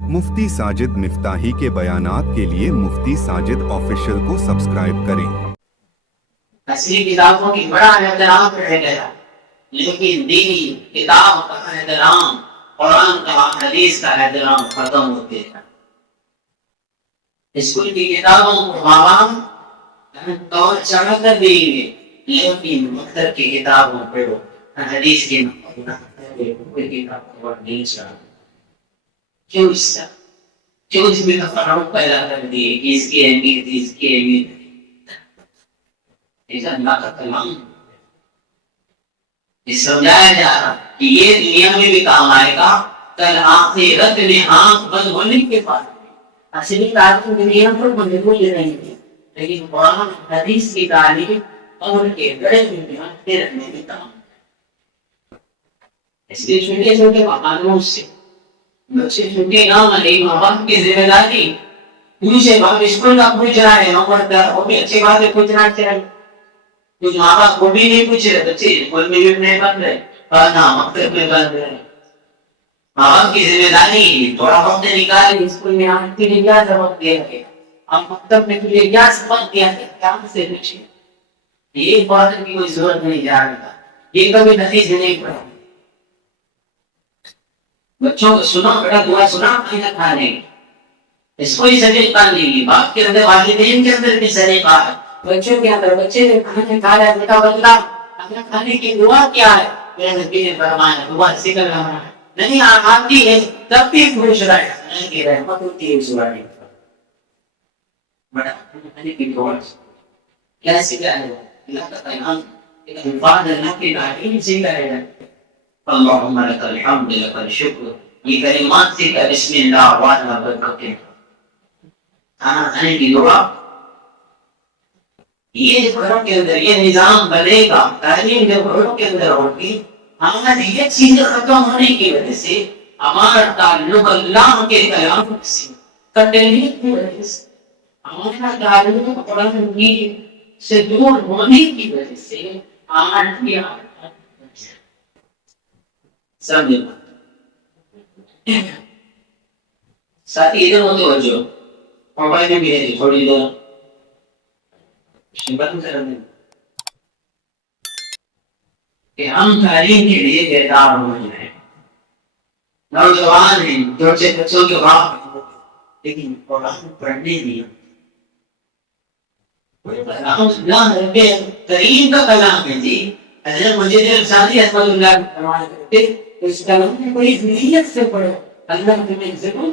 مفتی ساجد مفتاحی کے بیانات کے لیے مفتی ساجد آفیشل کو سبسکرائب کریں۔ اصلی کتابوں کی بڑا احترام رہ گیا، لیکن دینی کتاب کا احترام، قرآن کا حدیث کا احترام ختم ہوتے ہیں۔ اسکول کی کتابوں کو عوام طور چڑھا کر دیں گے، لیکن مکتب کی کتابوں کو حدیث کی نہیں چڑھا۔ کیوں اس میں تفرق پیدا کر دیے کہ اس کی اہمیت اس کی اہمیت؟ اللہ کا کلام سمجھایا جا رہا کہ یہ دنیا میں بھی کام آئے گا، کل آخرت میں آنکھ بند ہونے کے بعد اصلی تعلیم دنیا پر مجبور نہیں تھی، لیکن قرآن حدیث کی تعلیم اور کے بڑے میں رکھنے کی کام۔ اس لیے چھوٹے چھوٹے مکانوں سے بچے چھوٹے نہ ملے، ماں باپ کی ذمہ داری پوچھے، باپ اسکول کا پوچھ رہا ہے، وہ بھی اچھی بات ہے، پوچھنا چاہیے۔ کچھ ماں باپ کو بھی نہیں پوچھ رہے، بچے اسکول میں بھی نہیں بن رہے، پڑھنا مکتب میں بن رہے۔ ماں باپ کی ذمہ داری تھوڑا وقت نکالے، اسکول میں آنے کے لیے کیا سبق دیا گیا، ہم مکتب میں تجھے کیا سبق دیا گیا، کیا سے پوچھے۔ یہ بات کی کوئی ضرورت نہیں جانتا، یہ کبھی نتیجے نہیں پڑا۔ بچوں کو سنا بڑا دعا سنا کھانا کھانے، اس کو ہی سلیقہ نہیں، باپ کے اندر والدین کے اندر بھی سلیقہ ہے، بچوں کے اندر بچے نے کھانا کھایا، بیٹا بدلا کھانا کھانے کی دعا کیا ہے؟ میرے نبی نے فرمایا دعا ذکر رہا ہے، نہیں آتی ہے تب بھی خوش رہے، اللہ کی رحمت ہوتی ہے اس بارے میں۔ بڑا کھانے کی دعا کیا سکھا ہے؟ اللہ کا کلام ایک الفاظ اللہ کی تعلیم سکھا ہے۔ اللہم لک الحمد لک الشکر، یہ کلمات سے کہ بسم اللہ وعلا برکت، کھانا کھانے کی دعا۔ یہ گھروں کے اندر یہ نظام بنے گا، تعلیم جو گھروں کے اندر ہوگی، ہمارے یہ چیزیں ختم ہونے کی وجہ سے ہمارا تعلق اللہ کے کلام سے کٹنے کی وجہ سے، ہمارا تعلق قرآن سے دور ہونے کی وجہ سے ہمارا سمجھے ساتھی ادھر ہوتے ہو جو موبائل میں بھی ہے تھوڑی دیر بند کر دیں کہ ہم تعلیم کے لیے بیدار ہو جائیں۔ نوجوان ہیں، چھوٹے بچوں کے باپ ہیں، لیکن قرآن پڑھنے نہیں۔ اللہ رب کریم کا کلام ہے جی، حضرت مجید الشادی احمد اللہ فرمایا کرتے اس کلام میں بڑی نیت سے پڑھو، اللہ تمہیں ضرور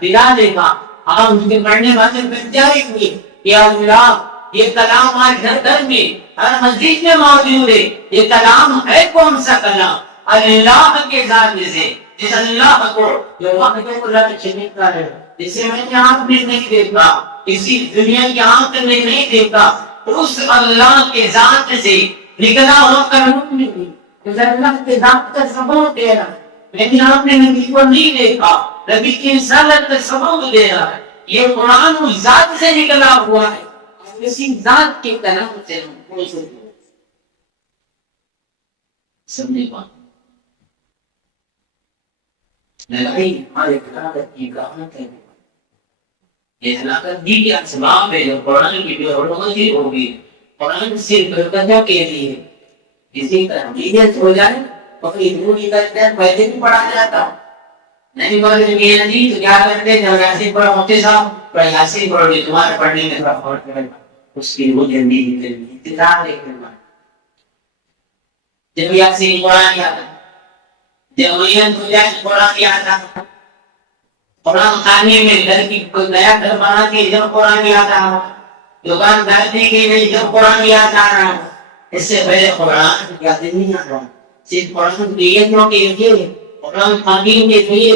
دلا دے گا۔ آپ ان کے پڑھنے والے بچائے ہوئے یا اللہ یہ کلام آج گھر گھر میں ہر مسجد میں موجود ہے، یہ کلام ہے کون سا کلام؟ اللہ کے ذات سے، جس اللہ کو جو وحدہ لا شریک ہے، جسے میں نے آنکھ میں نہیں دیکھا، کسی دنیا کی آنکھ میں نہیں دیکھا، اس اللہ کے ذات سے نکلا ہوا کلام نہیں، جس اللہ کے ذات کا ثبوت دے رہا ہے۔ میں نے آپ نے نبی کو نہیں دیکھا، نبی کی رسالت کا ثبوت دے رہا ہے۔ یہ قرآن اس ذات سے نکلا ہوا ہے، اسی ذات کے کلام سے سمجھے بات لڑائی ہمارے ہلاکت کی کہانت ہے۔ یہ ہلاکت بھی کے اسباب ہے جو قرآن کی بے حرمتی ہوگی، قرآن صرف برکتوں کے لیے کسی کا نیت ہو جائے اور اتنی کا پہلے بھی پڑھا جاتا نہیں بولے میاں جی تو کیا کرتے جب یاسین پڑھا مفتی صاحب پر یاسین پڑھو گے تمہارے پڑھنے میں تھوڑا فرق پڑے گا، اس کی وہ جلدی نکلنی انتظار نہیں کرنا۔ جب یاسین قرآن آتا، جب ویان کو جائے قرآن آتا، قرآن خانے میں گھر کی کوئی نیا گھر بنا کے جب قرآن آتا، دکان بیٹھنے کے لیے جب قرآن آتا رہا، اس سے پہلے قرآن یاد نہیں آتا، صرف قرآن نیتوں کے لیے، قرآن تعلیم کے لیے،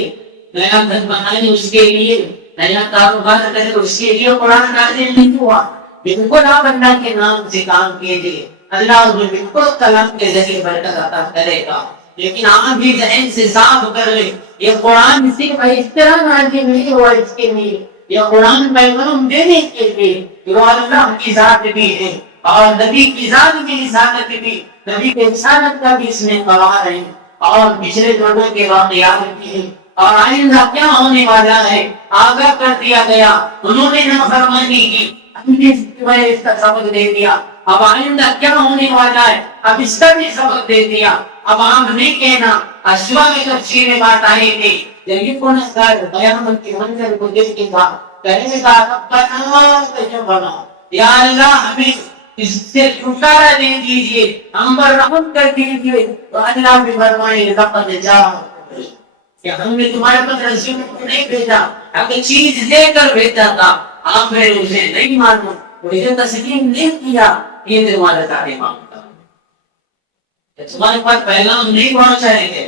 نیا گھر بنانے اس کے لیے، نیا کاروبار کرے اس کے لیے قرآن نازل نہیں ہوا۔ بالکل آپ اللہ کے نام سے کام کیجیے، اللہ اس بالکل کلام کے ذریعے برکت عطا کرے گا۔ لیکن آپ بھی ذہن سے صاف کر لیں یہ قرآن صرف اس طرح نازل نہیں ہوا اس کے لیے، یہ قرآن پیغام دینے کے لیے جو اللہ کی ذات بھی ہے اور نبی کی ذات کی رسالت بھی، نبی کی رسالت کا بھی اس میں قرار ہے اور پچھلے لوگوں کے واقعات بھی ہیں۔ اور آئندہ کیا ہونے والا ہے آگاہ کر دیا گیا. انہوں نے نافرمانی کی، ہم نے اس کا سبق دے دیا. اب آئندہ کیا ہونے والا ہے اب اس کا بھی سبق دے دیا. اب آپ نہیں کہنا اشوا میں تفسیر میں بات آئی تھی جب یہ گنہگار قیامت کے منظر کو دیکھے گا کہنے کا ربنا تجبنا، یا اللہ ہمیں اس سے چھٹکارا دے دیجیے، ہم پر رحم کر دیجیے. تو اللہ بھی فرمائے لقد جاء کہ ہم نے تمہارے پاس رسول کو نہیں بھیجا، اگر چیز دے کر بھیجا تھا آپ نے اسے نہیں مانا، مجھے تسلیم نہیں کیا. یہ تمہارا تعلیم مانگتا ہے تمہارے پاس پیغام نہیں پہنچائیں گے.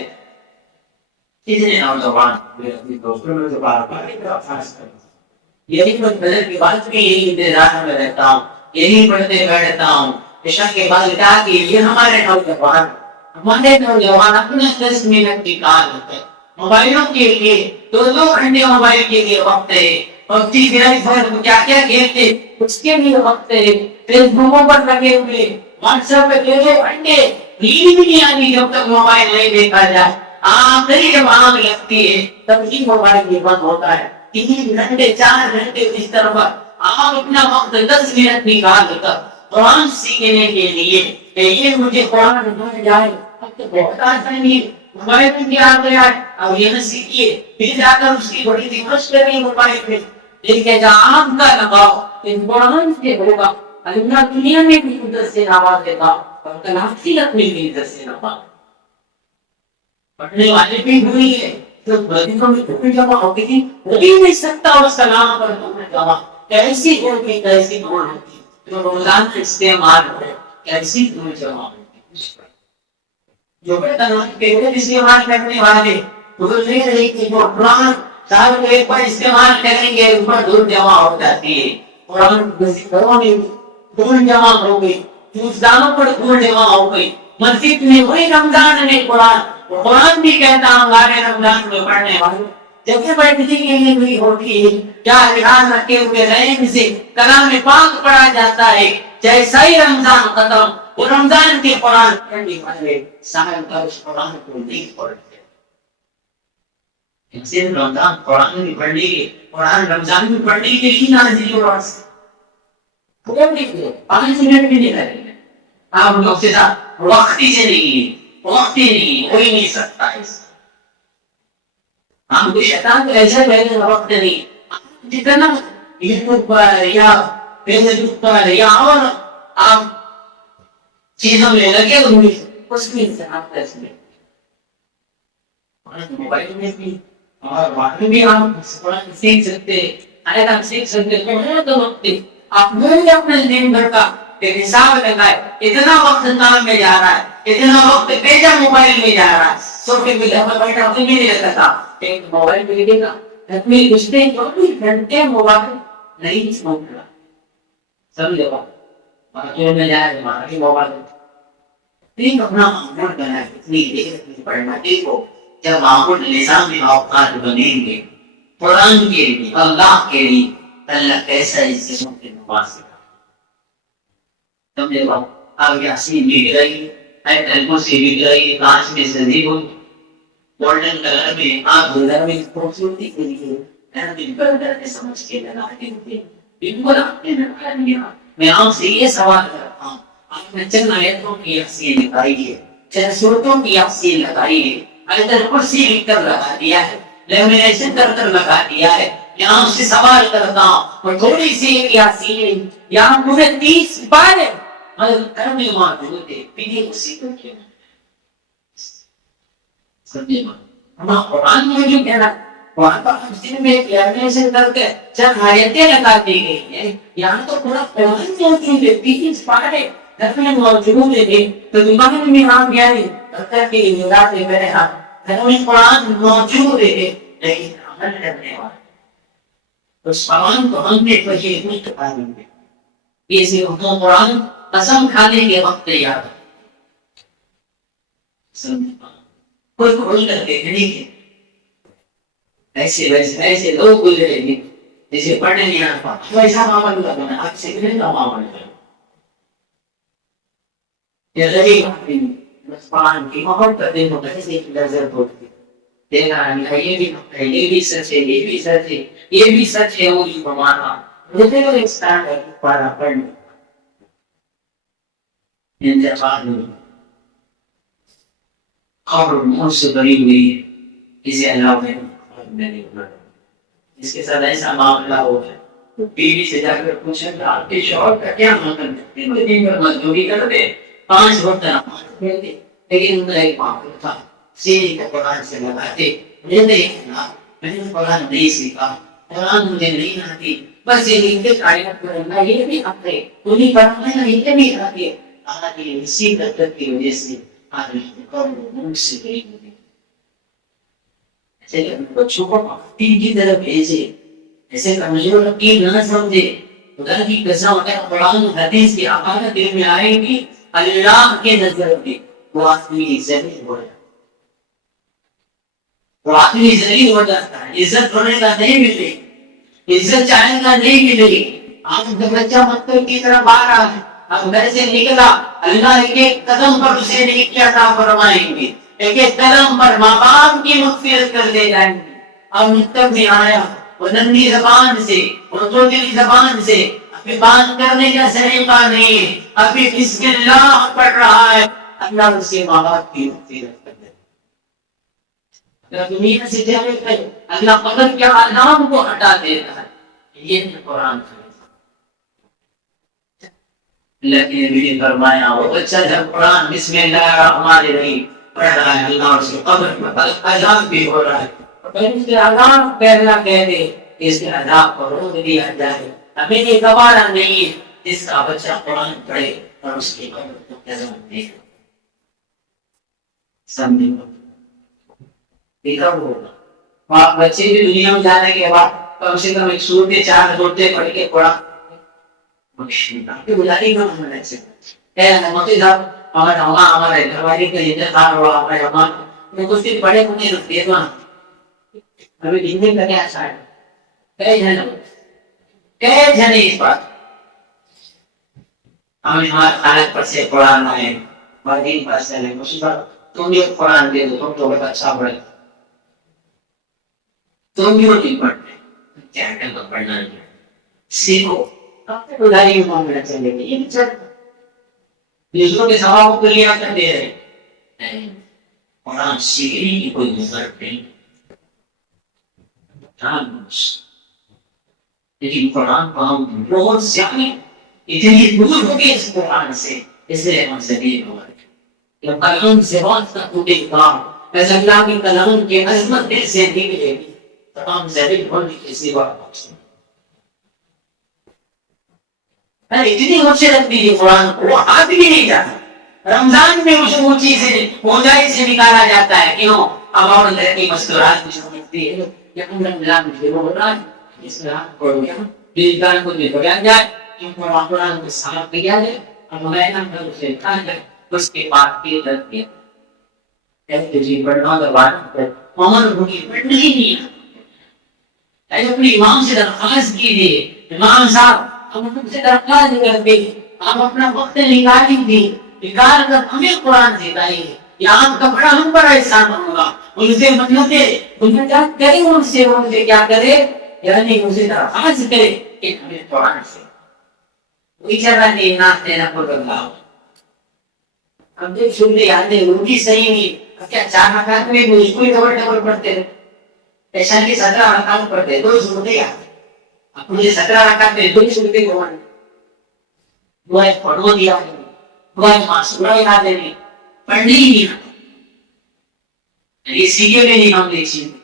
کتنے نوجوان اپنی دوستوں میں سے بار بار یہی بدر کی بات بھی یہی انتظار میں رہتا ہوں، یہی پڑھتے بیٹھتا ہوں. عشاء کے بعد کیا کہ یہ ہمارے نوجوان اپنے 10 منٹ نکالتے ہیں موبائلوں کے لیے، 2 گھنٹے موبائل کے لیے وقت ہے. پبجی کیا کیا کھیلتے اس کے لیے وقت ہے. فیس بکوں پر لگے ہوئے، واٹس ایپ پہ 2 گھنٹے، نیند بھی نہیں آتی جب تک موبائل نہیں دیکھا جائے. آخری جب آنکھ لگتی ہے تب ہی موبائل بھی بند ہوتا ہے. 3 گھنٹے 4 گھنٹے اس طرف آپ اپنا وقت 10 منٹ نکال کر قرآن سیکھنے کے لیے کہ یہ مجھے قرآن بن جائے. اب تو بہت آسانی ہے، موبائل میں بھی آ گیا ہے. اب یہ نہ سیکھیے پھر جا کر اس کی بڑی دمش کریں موبائل میں، لیکن جہاں آپ کا لگاؤ ان قرآن سے ہوگا اللہ دنیا میں بھی عزت سے نوازے گا اور کل آخرت میں بھی عزت سے نوازے گا. پڑھنے والے بھی ہوئی ہے تو مدینوں میں دھوم جمع ہوتی تھی، وہ بھی نہیں سکتا اس کلام پر دھوم جمع. کیسی ہوتی کیسی دھوم ہوتی جو روزانہ استعمال ہو، کیسی دھوم جمع ہوتی. جو کلام کے استعمال کرنے والے وہ نہیں رہی کہ جو قرآن سال کو ایک بار استعمال کریں گے اس پر دھوم جمع ہو جاتی ہے. قرآن گھروں میں دھوم جمع ہو گئی، روزانوں پر دھوم جمع ہو گئی. مسجد میں وہی رمضان میں قرآن بھی کہتا ہوں ہمارے رمضان میں پڑھنے والے جگہ بیٹھنے کے لیے بھی ہوتی ہے. کیا لحاظ رکھے ہوئے رہنے سے کلام پاک پڑھا جاتا ہے. جیسا ہی رمضان ختم وہ رمضان کے قرآن پڑھنے والے صاحب کا اس قرآن کو نہیں پڑھتے. صرف رمضان قرآن بھی پڑھنے کے قرآن رمضان بھی پڑھنے کے لیے نازل ہوا. 5 منٹ بھی نہیں کریں گے آپ لوگ سے ساتھ وقتی سے نہیں، وقتی نہیں کوئی نہیں سکتا. ہم کو شیطان کو ایسا کہنے کا وقت نہیں. جتنا یوٹیوب پر یا فیس بک پر یا اور آپ چیزوں میں لگے ہوئے اس کی انتظام کر سکتے. موبائل میں بھی اور وہاں بھی آپ سیکھ سکتے ہیں، سیکھ سکتے ہیں. تو وقت آپ نے اپنے دن بھر کا ایک حساب لگائے اتنا وقت کام میں جا رہا ہے، اتنا وقت بیجا موبائل میں جا رہا ہے. سوچے بھی بیٹھا بھی نہیں رہتا تھا ایک موبائل میں لے گا اپنے رشتے 24 گھنٹے موبائل نہیں چھوڑ رہا. سمجھے بات میں جائے ہمارے موبائل تین اپنا معمول بنا اتنی دیر پڑھنا. دیکھو جب معمول نظام اوقات بنیں گے قرآن کے لیے اللہ کے لیے اللہ کیسا اس قسم کے نماز سکھا. سمجھے بات اب یاسین بھی گئی سے بھی گئی کانچ میں سجی ہوئی گولڈن کلر میں آپ گلر میں خوبصورتی کے لیے سمجھ کے لگاتے ہوتے بالکل آپ نے لگا دیا. میں آپ سے یہ سوال کرتا ہوں آپ نے چند آیتوں کی یاسین لگائی ہے، چند صورتوں کی یاسین لگائی ہے، ادھر کرسی لکھ کر لگا دیا ہے، لیمینیشن کر کر لگا دیا ہے. میں آپ سے سوال کرتا ہوں اور تھوڑی سی یاسین یا پورے 30 پارے کرنے موجود ہے پیڑھی اسی کو کیوں سمجھے ہمارا قرآن میں جو کہنا قرآن پر ہم میں ایک لیمینیشن کر کے چند آیتیں لگا دی گئی ہیں. یہاں تو پورا قرآن موجود ہے 30 پارے گھر میں موجود ہے. تو دماغ میں ہم کیا ہے کرتا کہ نگاہ سے میرے ہاتھ گھر میں قرآن موجود ہے لیکن عمل کرنے والا اس قرآن کو ہم نے وہی نہیں پائیں گے. یہ سے قرآن قسم کھانے کے وقت یاد کوئی کھول کر دیکھنے کے ایسے ویسے ایسے لوگ گزرے گے جسے پڑھنے نہیں آتا ویسا معامل کرنا آپ سیکھنے کا معامل کرنا. یہ غریب بس قرآن کی محبت دن کیسے نظر ہوتی دیکھا یہ بھی ہے، یہ بھی سچ ہے، یہ بھی سچ ہے، یہ بھی سچ ہے، وہ بھی مانا مجھے تو اسٹارٹ ہے پڑھا پڑھنے انتقال اور منہ سے بری ہوئی کسی اللہ میں اس کے ساتھ ایسا معاملہ ہو ہے بیوی سے جا کر پوچھا کہ آپ کے شوہر کا کیا مطلب ہے؟ دن بھر مزدوری کرتے 5 وقت نماز پڑھتے، لیکن ان کا ایک معاملہ تھا سینے کو قرآن سے لگاتے، مجھے دیکھنا میں نے قرآن نہیں سیکھا، قرآن مجھے نہیں آتی، بس یہ لکھ کے قائم کرنا یہ بھی آتے، انہیں پڑھنا یہ بھی آتے، آج یہ اسی قدرت کی وجہ سے آج مجھ سے کو چھوڑ تین کی طرف بھیجے، ایسے کمزور کی نہ سمجھے، خدا کی قسم اگر قرآن حدیث کی عقیدت دل میں آئے گی اللہ کے نظر میں وہ آدمی ذلیل ہو جاتا ہے، وہ آدمی ذلیل ہو جاتا ہے، عزت ہونے کا نہیں ملے، عزت چاہنے کا نہیں ملے۔ آپ کا بچہ مکتب کی طرف آ رہا ہے، اب گھر سے نکلا، اللہ ایک قدم پر اسے نہیں کیا تھا فرمائیں گے، ایک قدم پر ماں باپ کی مغفرت کر دے جائیں گے۔ اب مکتب میں آیا، وہ ننھی زبان سے، وہ چھوٹی زبان سے، ابھی بات کرنے کا سلیقہ نہیں ہے، ابھی بسم اللہ پڑھ رہا ہے، اللہ اس کے ماں باپ کی مغفرت کر دے۔ اگر دنیا سے چلے گئے، اللہ قدر کے آلام کو ہٹا دیتا ہے، یہ ہے قرآن کا۔ لیکن نبی فرمایا وہ بچہ جب قرآن بسم اللہ الرحمن الرحیم پڑھ رہا ہے، اللہ اس کے قبر میں عذاب بھی ہو رہا ہے، اس کے عذاب پہلا کہہ دے اس کے عذاب کو روک دیا جائے، ہمیں یہ گوارا نہیں ہے جس کا بچہ قرآن پڑھے اور اس کی قبر کو عذاب دے۔ سمجھے دیکھا ہوگا آپ بچے بھی دنیا میں جانے کے بعد کم سے کم ایک سورت 4 گھنٹے پڑھ کے قرآن گزاری کا ہونا چاہیے۔ موتی صاحب ہمارے گھر والے کا انتقال ہوا، ہمارے امان میں کچھ دن بڑے ہونے رکھتے ہیں، ہمیں دن کا کیا اچھا ہے کہے جانے اس بات ہمیں ہمارے خالق پر سے قرآن آئے دین پر سے لیں تم بھی قرآن دے دو، تم تو بہت اچھا پڑھے، تم بھی نہیں پڑھتے کیا کرنا پڑھنا نہیں سیکھو، خدائی معاملہ چلے گی، یہ چل دوسروں کے ثواب کو لیا کر دے رہے قرآن سیکھنے کی کوئی ضرورت نہیں، لیکن قرآن کو ہم بہت زیادہ اتنی دور ہو گئے اس قرآن سے، اس لیے ہم ذلیل ہو گئے کہ کلام سے بات کا ٹوٹے گا، ایسا اللہ کے کلام کی عظمت دل سے نکلے گی تو ہم ذلیل ہونے کی سوا اتنی مجھے لگتی ہے قرآن کو وہ ہاتھ بھی نہیں جاتا۔ رمضان میں اسے وہ چیزیں موجائی سے نکالا جاتا ہے، کیوں؟ اب اور اللہ کی مستورات میں سمجھتی ہے کہ رمضان میں ہو رہا ہے، اس طرح کوئی بیدان کو بھی بجا جائے، کیوں قرآن کو صاف کیا جائے، اب میں نہ کر اسے کھا جائے، اس کے بعد کی لگتی ہے ایسے جی پڑھنا تو بات ہے محمد بھوکی پڑھنا ہی نہیں ایسے اپنی امام سے درخواست کیجیے، امام صاحب ہم سے درخواست کرتے آپ اپنا وقت نکالیں گے، نکال کر ہمیں قرآن سکھائیے، یا آپ کا بڑا ہم بڑا احسان ہوگا، ان سے منت کرے، ان سے کیا کرے، یعنی ان سے درخواست کرے کہ ہمیں قرآن سے کوئی جگہ نہیں ناک دینا پڑ رہا ہو۔ ہم دیکھ سنتے آتے وہ بھی صحیح نہیں، کیا 4 رکعت میں بھی کوئی ڈبل پڑھتے رہے، ایسا کہ 17 رکعت پڑھتے 2 سنتے آتے، مجھے 17 رکعت میں 2 سنتے قرآن دعائیں پڑھو دیا دعائیں معصورہ یاد ہے پڑھنے ہی نہیں یہ سیکھے میں نہیں ہم دیکھیں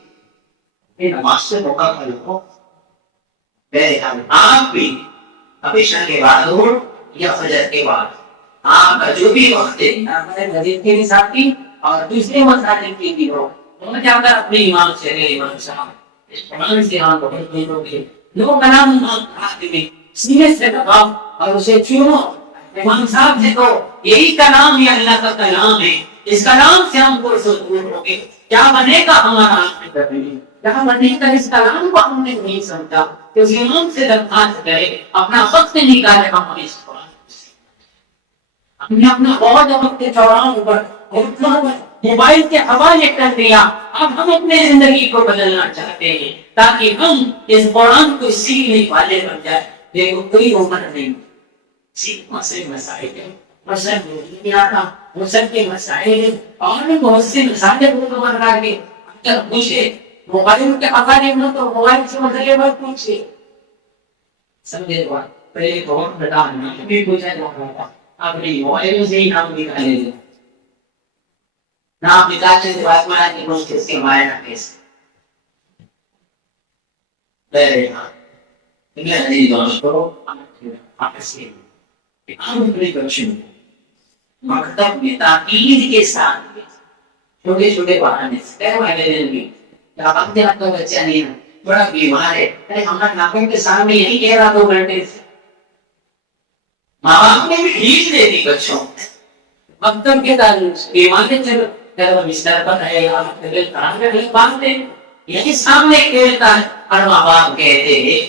نماز سے موقع کھلو آپ بھی ہمیشہ کے بعد ہو یا فجر کے بعد آپ کا جو بھی وقت ہے ہمارے مزید کے بھی ساتھی اور دوسرے مساجد کے بھی ہو انہوں نے اگر اپنے امام سے امام صاحب اس قرآن سے ہم بہت دیر ہو گئے لوگ کلام ہاتھ میں سینے سے لگاؤ اور اسے چنو، امام صاحب سے تو یہی کلام یہ اللہ کا کلام ہے، اس کلام سے ہم کو دور ہو گئے، کیا بنے گا ہمارا کیا بنے گا، اس کلام کو ہم نے نہیں سمجھا کہ اس امام سے درخواست کرے اپنا وقت نکالے ہم اس قرآن سے ہم نے اپنا بہت وقت چوراہوں پر موبائل کے حوالے کر دیا. اب ہم اپنے زندگی کو بدلنا چاہتے ہیں تاکہ ہم اس قرآن کو سیکھنے والے بن جائیں. دیکھو کوئی عمر نہیں, سیکھنا سے مسائل ہے, مسئلہ دنیا کا مسئلہ کے مسائل اور بہت سے مسائل کو بنا کے اگر پوچھے موبائل کے حوالے میں تو موبائل سے مسئلے میں پوچھے سمجھے بات. پہلے بہت بڑا نام بھی پوچھا جا رہا تھا, اپنی موبائل سے ہی نام نکالے گا, نام نکالنے کے بعد میں آج مجھے اس کے مائر کیسے پہلے ہاں میں نہیں دوستوں آپ سے ہم بڑی بچے مکتب میں تاکید کے ساتھ چھوٹے چھوٹے بہانے سے والے دن بھی آپ کا بچہ نہیں ہے بڑا بیمار ہے, ہمارا ناخن کے سامنے یہی کہہ رہا 2 گھنٹے سے. ماں باپ نے بھی ڈھیل دے دی بچوں مکتب کے تعلق بیمار چلو بستر پر ہے باندھتے یہی سامنے کھیلتا ہے اور ماں باپ کہتے ہیں